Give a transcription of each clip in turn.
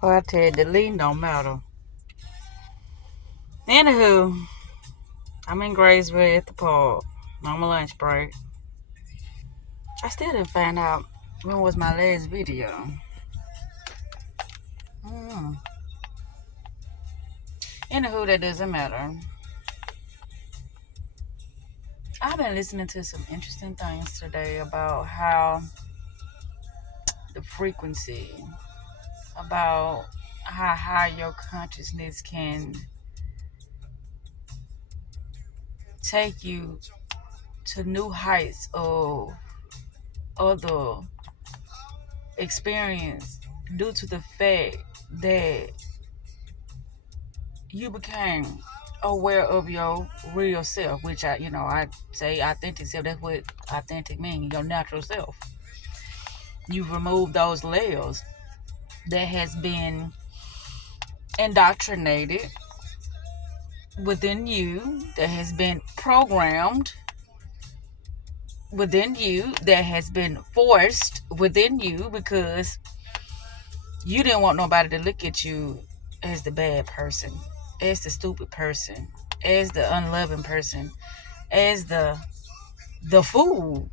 Boy, I tell you, deleting don't matter. Anywho, I'm in Graysville at the park on my lunch break. I still didn't find out when was my last video. Mm. Anywho, that doesn't matter. I've been listening to some interesting things today about how the frequency, about how high your consciousness can take you to new heights of other experience due to the fact that you became aware of your real self, which I say authentic self. That's what authentic means, your natural self. You've removed those layers that has been indoctrinated within you, that has been programmed within you, that has been forced within you because you didn't want nobody to look at you as the bad person, as the stupid person, as the unloving person, as the fool,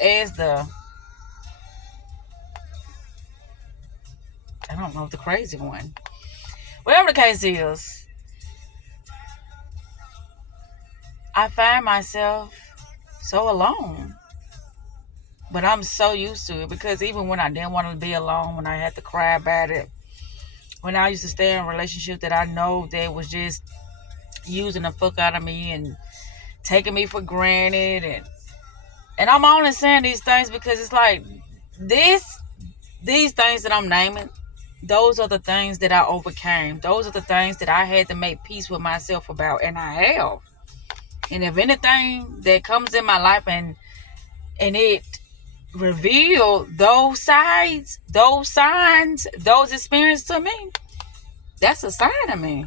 as the, I don't know, the crazy one. Whatever the case is, I find myself so alone. But I'm so used to it because even when I didn't want to be alone, when I had to cry about it, when I used to stay in a relationship that I know that was just using the fuck out of me and taking me for granted, and I'm only saying these things because it's like these things that I'm naming, those are the things that I overcame. Those are the things that I had to make peace with myself about, and I have. And if anything that comes in my life and it reveal those sides, those signs, those experiences to me, that's a sign of me.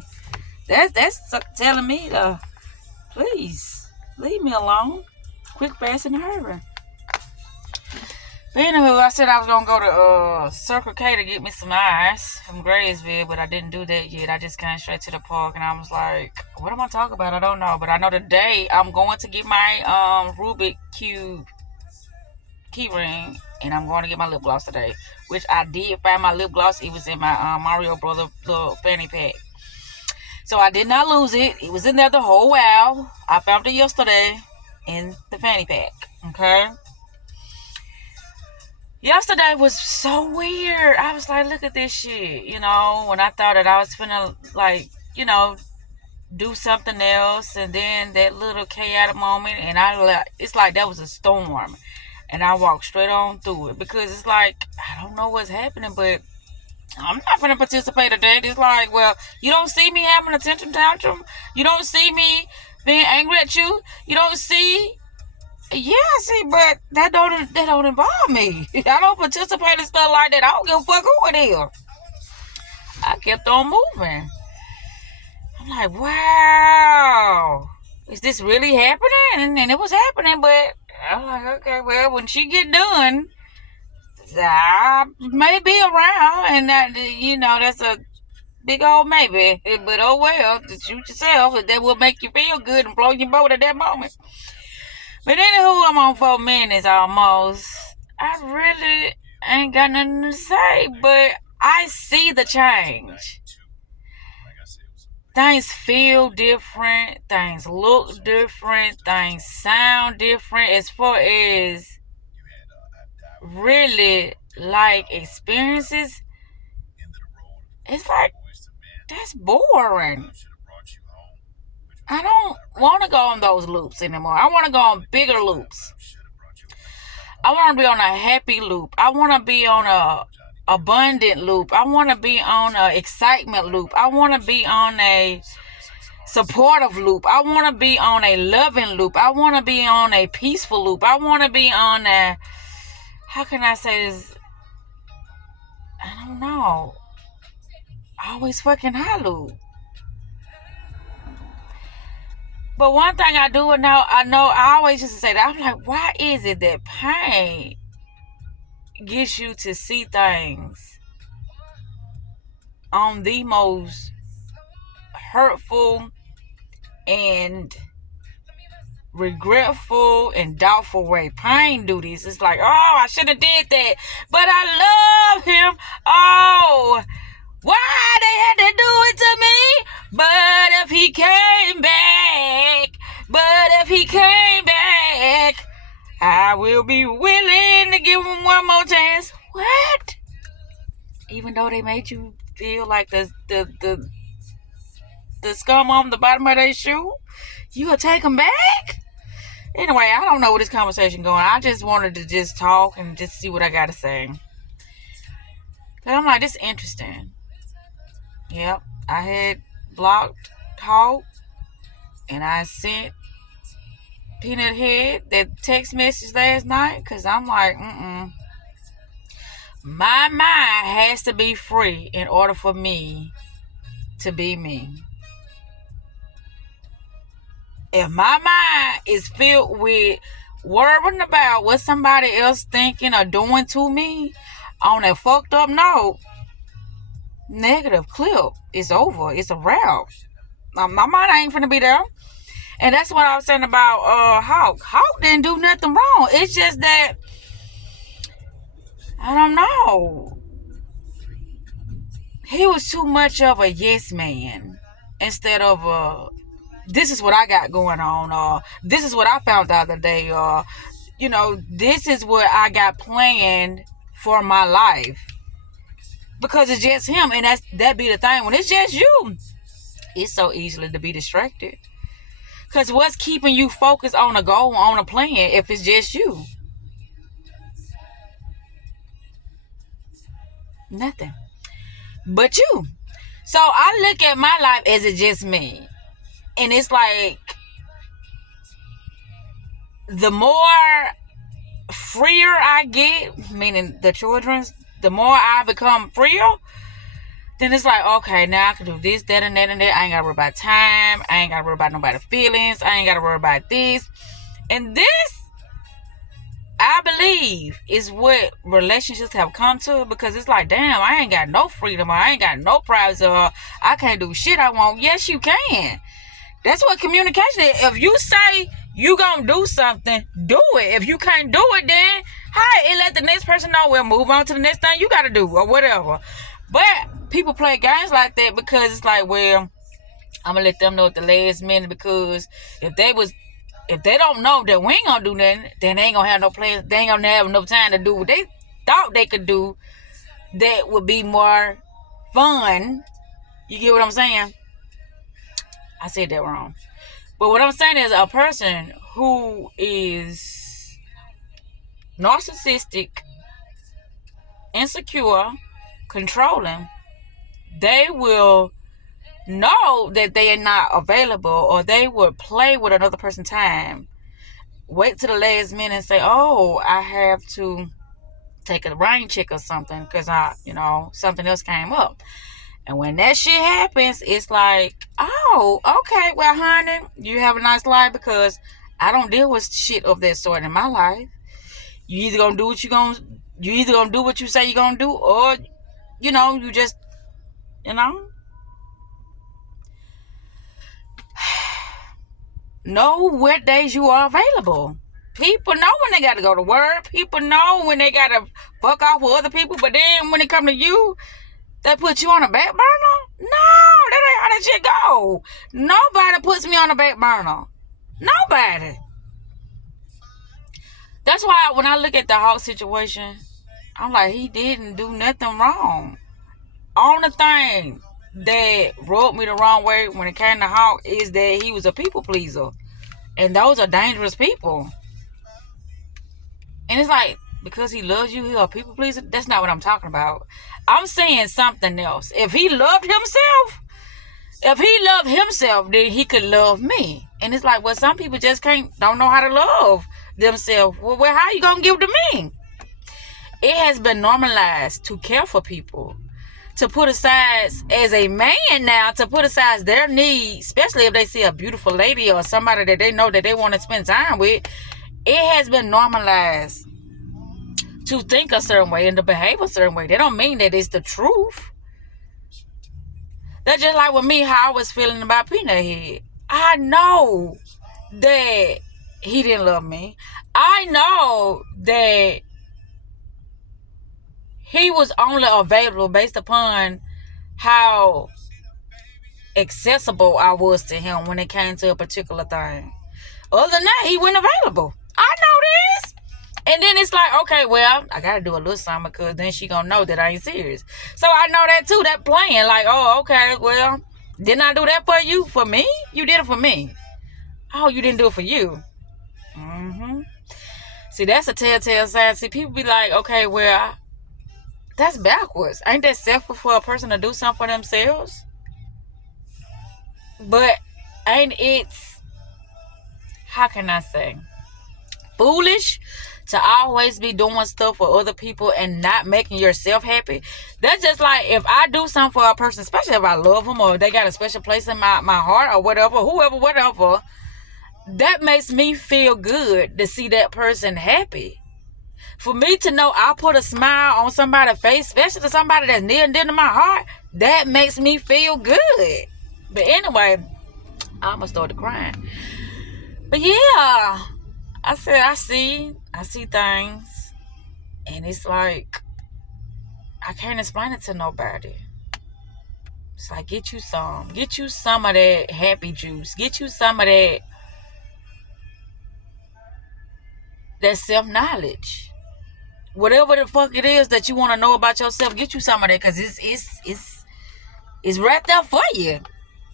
That's telling me to please leave me alone, quick, fast, and hurry. But anywho, I said I was gonna go to Circle K to get me some ice from Graysville, but I didn't do that yet. I just came straight to the park, and I was like, "What am I talking about? I don't know." But I know today I'm going to get my Rubik Cube key ring, and I'm going to get my lip gloss today, which I did find my lip gloss. It was in my Mario Brother little fanny pack, so I did not lose it. It was in there the whole while. I found it yesterday in the fanny pack. Okay. Yesterday was so weird. I was like, look at this shit. When I thought that I was finna, like, do something else, and then that little chaotic moment, and it's like that was a storm. And I walked straight on through it because it's like, I don't know what's happening, but I'm not going to participate in that. It's like, well, you don't see me having a tantrum. You don't see me being angry at you. You don't see. Yeah, see, but that don't involve me. I don't participate in stuff like that. I don't give a fuck who it is. I kept on moving. I'm like, wow, is this really happening? And it was happening, but I'm like, okay, well, when she get done, I may be around, and that's a big old maybe. But oh well, to shoot yourself, if that will make you feel good and float your boat at that moment. But anywho, I'm on 4 minutes almost. I really ain't got nothing to say, but I see the change. Things feel different, things look different, things sound different as far as really like experiences. It's like, that's boring. I don't want to go on those loops anymore. I want to go on bigger loops. I want to be on a happy loop. I want to be on a abundant loop. I want to be on a excitement loop. I want to be on a supportive loop. I want to be on a loving loop. I want to be on a peaceful loop. I want to be on a, how can I say this? I don't know. Always fucking high loop. But one thing I do know, I always used to say that. I'm like, why is it that pain gets you to see things on the most hurtful and regretful and doubtful way. Pain do this. It's like, oh, I should have did that, but I love him. Oh, why they had to do it to me? But if he came back, I will be willing to give him one more chance. What? Even though they made you feel like the scum on the bottom of their shoe, you gonna take him back? Anyway, I don't know where this conversation going. I just wanted to just talk and just see what I gotta say. But I'm like, this is interesting. Yep, I had blocked Hawk, and I sent Peanut Head that text message last night, because I'm like, my mind has to be free in order for me to be me. If my mind is filled with worrying about what somebody else thinking or doing to me on a fucked up note, negative clip, it's over. It's a wrap. My mind ain't finna be there. And that's what I was saying about Hawk. Hawk didn't do nothing wrong. It's just that, I don't know, he was too much of a yes man instead of a, this is what I got going on, or this is what I found the other day, or, you know, this is what I got planned for my life. Because it's just him, and that be the thing. When it's just you, it's so easily to be distracted. Because what's keeping you focused on a goal, on a plan, if it's just you? Nothing. But you. So I look at my life as it's just me. And it's like, the more freer I get, meaning the children's, the more I become freer, then it's like, okay, now I can do this, that, and that, and that. I ain't got to worry about time. I ain't got to worry about nobody's feelings. I ain't got to worry about this. And this, I believe, is what relationships have come to, because it's like, damn, I ain't got no freedom, or I ain't got no privacy, or I can't do shit I want. Yes, you can. That's what communication is. If you say you gonna do something, do it. If you can't do it, then hey, let the next person know. We'll move on to the next thing you gotta do, or whatever. But people play games like that because it's like, well, I'm gonna let them know at the last minute, because if they don't know that we ain't gonna do nothing, then they ain't gonna have no plans. They ain't gonna have enough time to do what they thought they could do that would be more fun. You get what I'm saying? I said that wrong. But what I'm saying is, a person who is narcissistic, insecure, controlling, they will know that they are not available, or they will play with another person's time. Wait to the last minute and say, oh, I have to take a rain check or something because something else came up. And when that shit happens, it's like, oh, okay, well, honey, you have a nice life, because I don't deal with shit of that sort in my life. You either gonna do what you either gonna do what you say you're gonna do, or you just know what days you are available. People know when they gotta go to work. People know when they gotta fuck off with other people. But then when it come to you, they put you on a back burner? No, that ain't how that shit go. Nobody puts me on a back burner. Nobody. That's why when I look at the Hawk situation, I'm like, he didn't do nothing wrong. Only thing that rubbed me the wrong way when it came to Hawk is that he was a people pleaser. And those are dangerous people. And it's like, because he loves you, he's a people pleaser? That's not what I'm talking about. I'm saying something else. If he loved himself, then he could love me. And it's like, well, some people just don't know how to love themselves. Well, how you gonna give to me? It has been normalized to care for people, to put aside, as a man now, to put aside their needs, especially if they see a beautiful lady or somebody that they know that they want to spend time with. It has been normalized to think a certain way and to behave a certain way. That don't mean that it's the truth. That's just like with me, how I was feeling about Peanut Head. I know that he didn't love me. I know that he was only available based upon how accessible I was to him when it came to a particular thing. Other than that, he wasn't available. I know this. And then it's like, okay, well, I gotta do a little something because then she gonna know that I ain't serious. So I know that too, that playing, like, oh, okay, well, didn't I do that for you? For me? You did it for me. Oh, you didn't do it for you. Mm-hmm. See, that's a telltale sign. See, people be like, okay, well, that's backwards. Ain't that selfish for a person to do something for themselves? But ain't it, how can I say, foolish to always be doing stuff for other people and not making yourself happy? That's just like if I do something for a person, especially if I love them or they got a special place in my heart or whatever, whoever, whatever, that makes me feel good to see that person happy. For me to know I put a smile on somebody's face, especially to somebody that's near and dear to my heart, that makes me feel good. But anyway, I almost started crying. But yeah, I said I see things, and it's like I can't explain it to nobody. It's like get you some of that happy juice, get you some of that self-knowledge. Whatever the fuck it is that you want to know about yourself, get you some of that, because it's right there for you.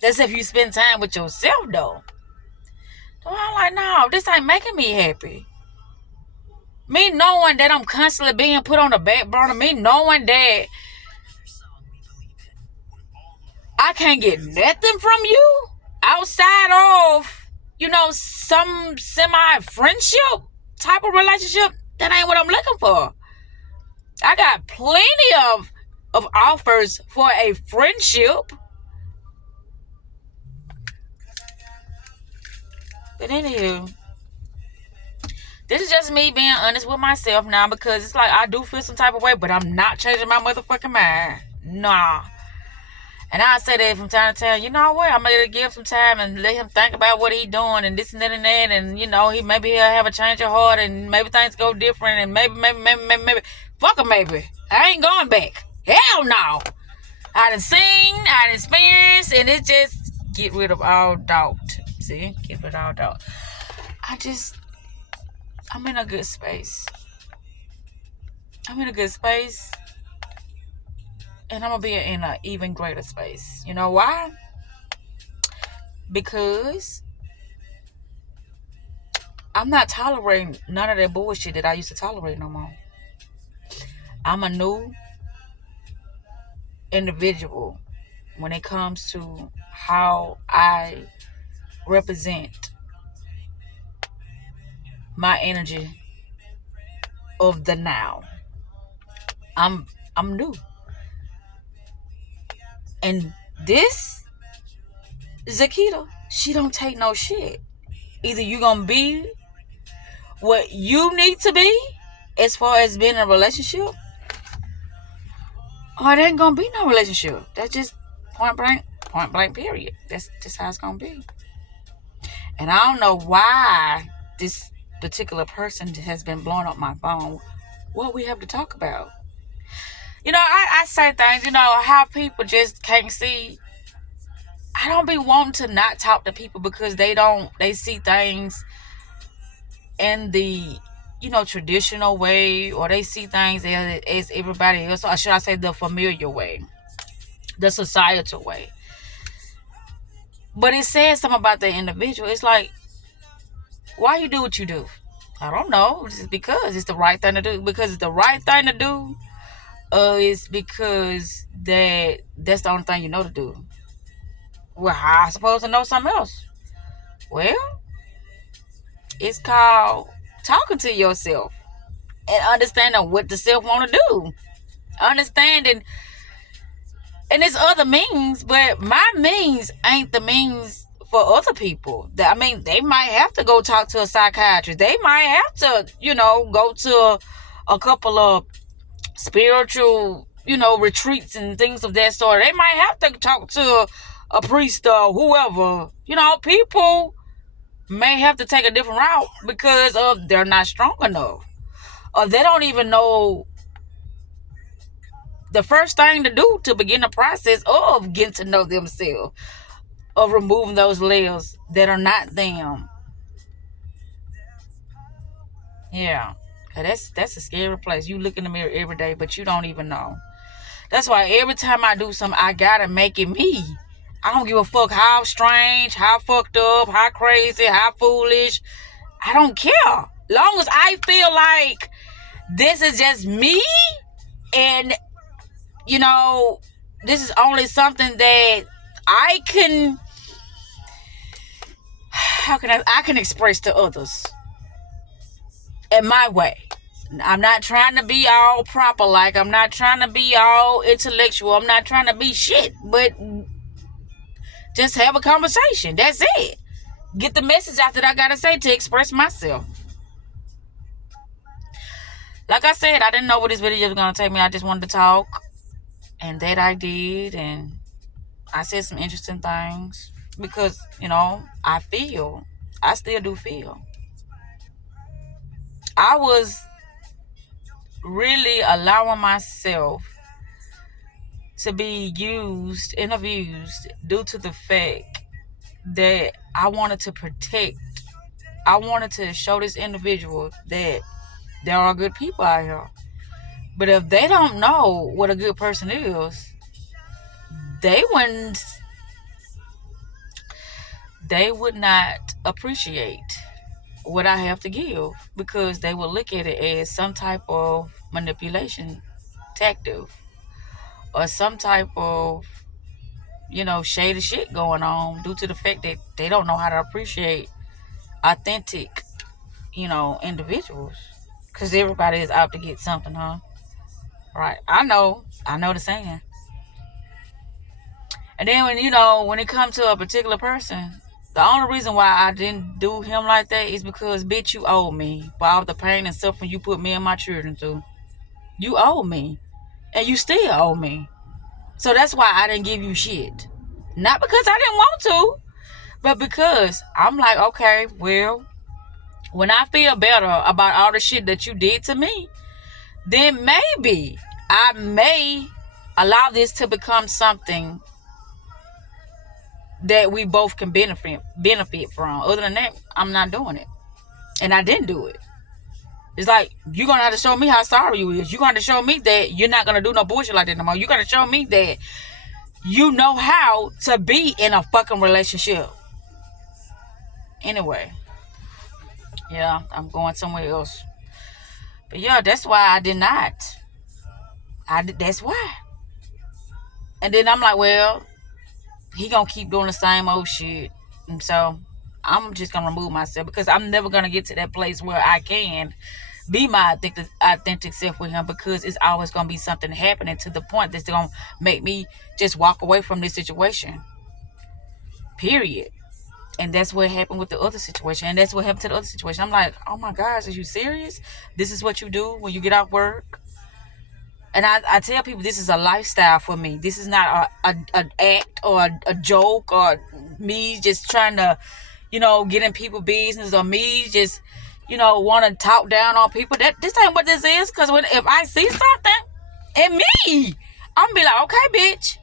That's if you spend time with yourself though. So I'm like, no, this ain't making me happy. Me knowing that I'm constantly being put on the back burner, me knowing that I can't get nothing from you outside of, some semi-friendship type of relationship, that ain't what I'm looking for. I got plenty of offers for a friendship. But anywho, this is just me being honest with myself now, because it's like I do feel some type of way, but I'm not changing my motherfucking mind. Nah. And I say that from time to time, you know what? I'm going to give him some time and let him think about what he's doing and this and that and that. And, he'll have a change of heart and maybe things go different. And maybe. Fuck him, maybe. I ain't going back. Hell no. I done seen, I done experienced, and it just get rid of all doubt. See? Get rid of all doubt. I'm in a good space. And I'm going to be in an even greater space. You know why? Because I'm not tolerating none of that bullshit that I used to tolerate no more. I'm a new individual when it comes to how I represent my energy of the now. I'm new. And this Zakita, she don't take no shit. Either you gonna be what you need to be as far as being in a relationship, or it ain't gonna be no relationship. That's just point blank period. That's just how it's gonna be. And I don't know why this particular person has been blowing up my phone. What we have to talk about? I say things, how people just can't see. I don't be wanting to not talk to people because they see things in the, traditional way, or they see things as everybody else, or should I say the familiar way, the societal way. But it says something about the individual. It's like, why you do what you do? I don't know. It's because it's the right thing to do. Because it's the right thing to do. It's because that's the only thing you know to do. Well, how am I supposed to know something else? Well, it's called talking to yourself and understanding what the self want to do. Understanding, and there's other means, but my means ain't the means for other people. They might have to go talk to a psychiatrist. They might have to, go to a couple of spiritual, retreats and things of that sort. They might have to talk to a priest or whoever. People may have to take a different route because they're not strong enough, or they don't even know the first thing to do to begin the process of getting to know themselves, of removing those layers that are not them. Yeah. That's a scary place. You look in the mirror every day, but you don't even know. That's why every time I do something, I gotta make it me. I don't give a fuck how strange, how fucked up, how crazy, how foolish. I don't care. Long as I feel like this is just me, and this is only something that I can I can express to others in my way. I'm not trying to be all proper, like I'm not trying to be all intellectual. I'm not trying to be shit, but just have a conversation. That's it. Get the message out that I gotta say to express myself. Like I said, I didn't know where this video was gonna take me. I just wanted to talk, and that I did, and I said some interesting things because I still do feel. I was really allowing myself to be used and abused due to the fact that I wanted to protect. I wanted to show this individual that there are good people out here. But if they don't know what a good person is, they would not appreciate what I have to give, because they will look at it as some type of manipulation tactic, or some type of shady shit going on, due to the fact that they don't know how to appreciate authentic individuals, because everybody is out to get something, huh? Right. I know the saying. And then when it comes to a particular person, the only reason why I didn't do him like that is because, bitch, you owe me for all the pain and suffering you put me and my children through. You owe me. And you still owe me. So that's why I didn't give you shit. Not because I didn't want to, but because I'm like, okay, well, when I feel better about all the shit that you did to me, then maybe I may allow this to become something that we both can benefit from. Other than that, I'm not doing it. And I didn't do it. It's like, you're going to have to show me how sorry you is. You're going to show me that you're not going to do no bullshit like that no more. You're going to show me that you know how to be in a fucking relationship. Anyway. Yeah, I'm going somewhere else. But yeah, that's why I did not. That's why. And then I'm like, well, he gonna keep doing the same old shit. And so I'm just gonna remove myself, because I'm never gonna get to that place where I can be my authentic self with him, because it's always gonna be something happening to the point that's gonna make me just walk away from this situation. Period. And that's what happened with the other situation. And that's what happened to the other situation. I'm like, oh my gosh, are you serious? This is what you do when you get off work? And I tell people, this is a lifestyle for me. This is not an act or a joke, or me just trying to, get in people's business, or me just, want to talk down on people. This ain't what this is. Because if I see something in me, I'm be like, okay, bitch,